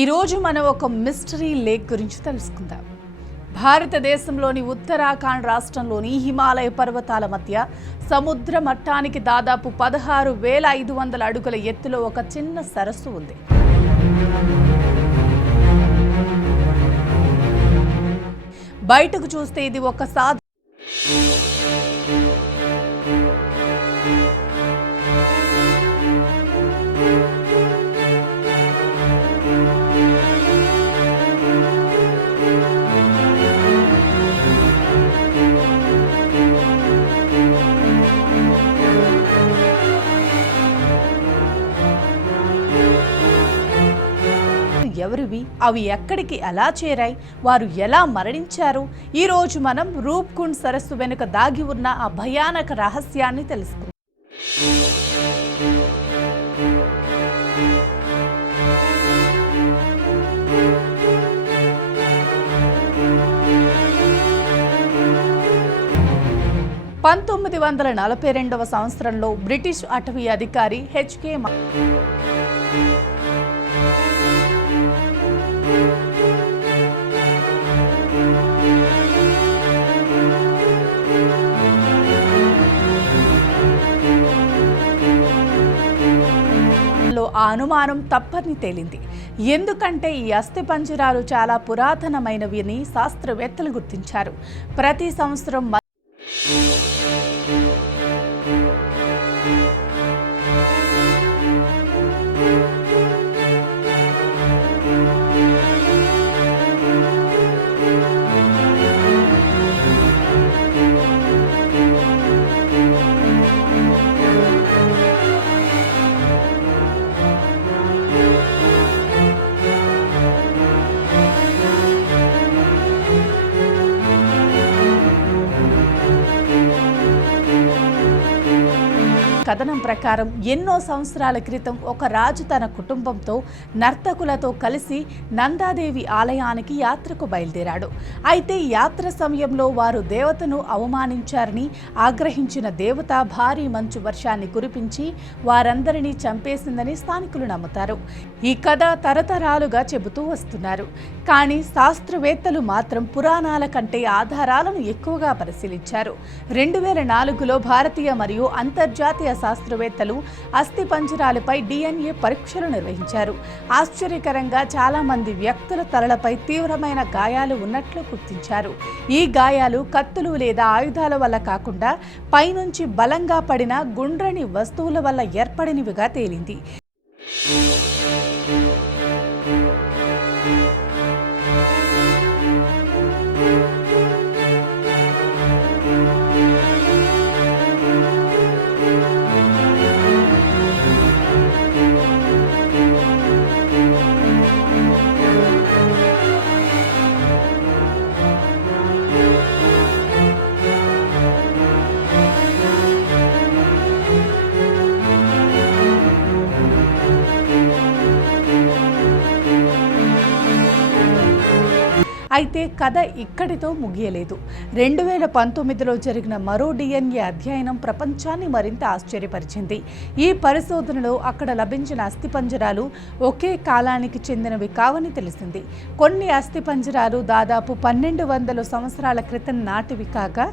ఈరోజు మనం ఒక మిస్టరీ లేక్ గురించి తెలుసుకుందాం. భారతదేశంలోని ఉత్తరాఖండ్ రాష్ట్రంలోని హిమాలయ పర్వతాల మధ్య సముద్ర మట్టానికి దాదాపు 16,500 అడుగుల ఎత్తులో ఒక చిన్న సరస్సు ఉంది. బయటకు చూస్తే ఇది ఒక ఎవరివి, అవి ఎక్కడికి ఎలా చేరాయి, వారు ఎలా మరణించారు? ఈరోజు మనం రూప్కుండ్ సరస్సు వెనుక దాగి ఉన్న ఆ భయానక రహస్యాన్ని తెలుసుకుందాం. పంతొమ్మిది 1942వ సంవత్సరంలో బ్రిటిష్ అటవీ అధికారి హెచ్కే ఆ అనుమానం తప్పని తేలింది. ఎందుకంటే ఈ అస్థిపంజరాలు చాలా పురాతనమైనవి అని శాస్త్రవేత్తలు గుర్తించారు. ప్రతి సంవత్సరం కథనం ప్రకారం ఎన్నో సంవత్సరాల క్రితం ఒక రాజు తన కుటుంబంతో నర్తకులతో కలిసి నందాదేవి ఆలయానికి యాత్రకు బయలుదేరాడు. అయితే యాత్ర సమయంలో వారు దేవతను అవమానించారని ఆగ్రహించిన దేవత భారీ మంచు వర్షాన్ని కురిపించి వారందరినీ చంపేసిందని స్థానికులు నమ్ముతారు. ఈ కథ తరతరాలుగా చెబుతూ వస్తున్నారు. కానీ శాస్త్రవేత్తలు మాత్రం పురాణాల కంటే ఆధారాలను ఎక్కువగా పరిశీలించారు. 2004లో భారతీయ మరియు అంతర్జాతీయ శాస్త్రవేత్తలు అస్థిపంజరాలపై DNA పరీక్షలు నిర్వహించారు. ఆశ్చర్యకరంగా చాలా మంది వ్యక్తుల తలలపై తీవ్రమైన గాయాలు ఉన్నట్లు గుర్తించారు. ఈ గాయాలు కత్తులు లేదా ఆయుధాల వల్ల కాకుండా పైనుంచి బలంగా పడిన గుండ్రని వస్తువుల వల్ల ఏర్పడినవిగా తేలింది. అయితే కథ ఇక్కడితో ముగియలేదు. 2019లో జరిగిన మరో DNA అధ్యయనం ప్రపంచాన్ని మరింత ఆశ్చర్యపరిచింది. ఈ పరిశోధనలో అక్కడ లభించిన అస్థిపంజరాలు ఒకే కాలానికి చెందినవి కావని తెలిసింది. కొన్ని అస్థిపంజరాలు దాదాపు 1200 సంవత్సరాల క్రితం నాటివి కాగా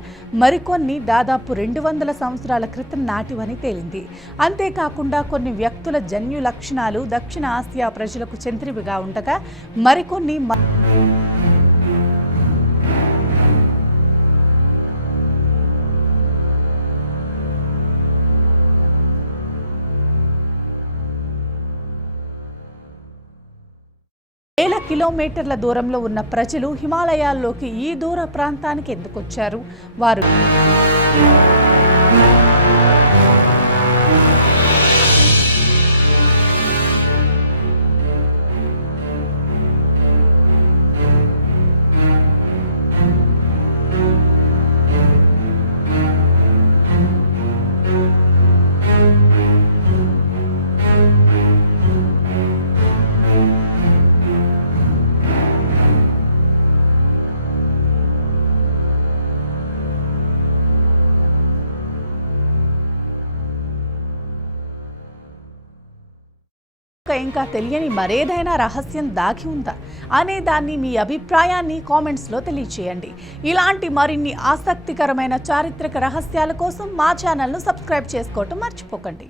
మరికొన్ని దాదాపు 200 సంవత్సరాల క్రితం నాటివని తేలింది. అంతేకాకుండా కొన్ని వ్యక్తుల జన్యు లక్షణాలు దక్షిణ ఆసియా ప్రజలకు చెందినవిగా ఉండగా మరికొన్ని వేల కిలోమీటర్ల దూరంలో ఉన్న ప్రజలు హిమాలయాల్లోకి ఈ దూర ప్రాంతానికి ఎందుకు వచ్చారు? వారు ఇంకా తెలియని మరేదైనా రహస్యం దాగి ఉందా అనే దాన్ని మీ అభిప్రాయాన్ని కామెంట్స్లో తెలియచేయండి. ఇలాంటి మరిన్ని ఆసక్తికరమైన చారిత్రక రహస్యాల కోసం మా ఛానల్ను సబ్స్క్రైబ్ చేసుకోవటం మర్చిపోకండి.